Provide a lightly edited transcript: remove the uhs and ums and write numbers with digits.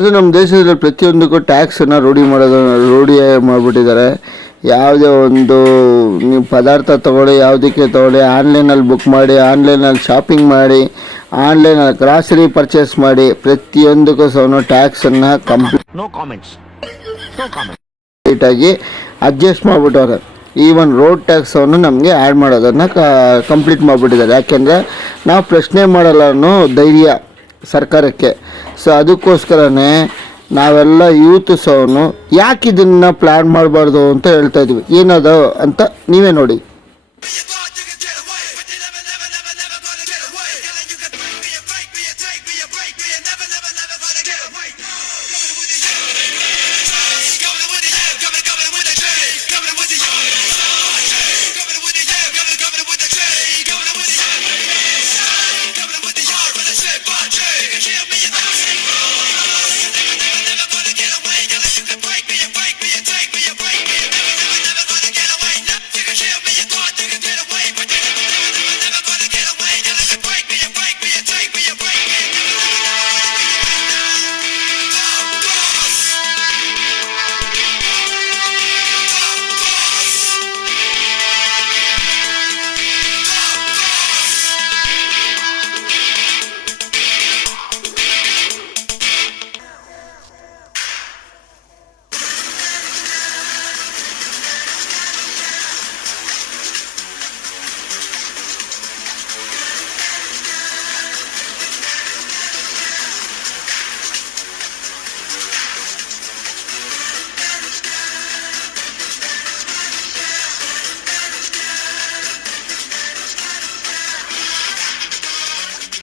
ಅದು ನಮ್ಮ ದೇಶದಲ್ಲಿ ಪ್ರತಿಯೊಂದಕ್ಕೂ ಟ್ಯಾಕ್ಸನ್ನು ರೂಢಿ ಮಾಡಿಬಿಟ್ಟಿದ್ದಾರೆ. ಯಾವುದೇ ಒಂದು ನೀವು ಪದಾರ್ಥ ತೊಗೊಳ್ಳಿ, ಯಾವುದಕ್ಕೆ ತೊಗೊಳ್ಳಿ, ಆನ್ಲೈನಲ್ಲಿ ಬುಕ್ ಮಾಡಿ, ಆನ್ಲೈನಲ್ಲಿ ಶಾಪಿಂಗ್ ಮಾಡಿ, ಆನ್ಲೈನಲ್ಲಿ ಗ್ರಾಸರಿ ಪರ್ಚೇಸ್ ಮಾಡಿ, ಪ್ರತಿಯೊಂದಕ್ಕೂ ಸಹ ಟ್ಯಾಕ್ಸನ್ನು ಕಂಪ್ಲೀಟಾಗಿ ಅಡ್ಜಸ್ಟ್ ಮಾಡಿಬಿಟ್ಟವ್ರೆ. ಈವನ್ ರೋಡ್ ಟ್ಯಾಕ್ಸನ್ನು ನಮಗೆ ಆ್ಯಡ್ ಮಾಡೋದನ್ನು ಕಂಪ್ಲೀಟ್ ಮಾಡಿಬಿಟ್ಟಿದ್ದಾರೆ. ಯಾಕೆಂದರೆ ನಾವು ಪ್ರಶ್ನೆ ಮಾಡಲ್ಲ ಅನ್ನೋ ಧೈರ್ಯ ಸರ್ಕಾರಕ್ಕೆ. ಸೊ ಅದಕ್ಕೋಸ್ಕರನೇ ನಾವೆಲ್ಲ ಯೂತ್ ಸಹನು ಯಾಕೆ ಇದನ್ನು ಪ್ಲ್ಯಾನ್ ಮಾಡಬಾರ್ದು ಅಂತ ಹೇಳ್ತಾ ಇದ್ವಿ. ಏನದು ಅಂತ ನೀವೇ ನೋಡಿ.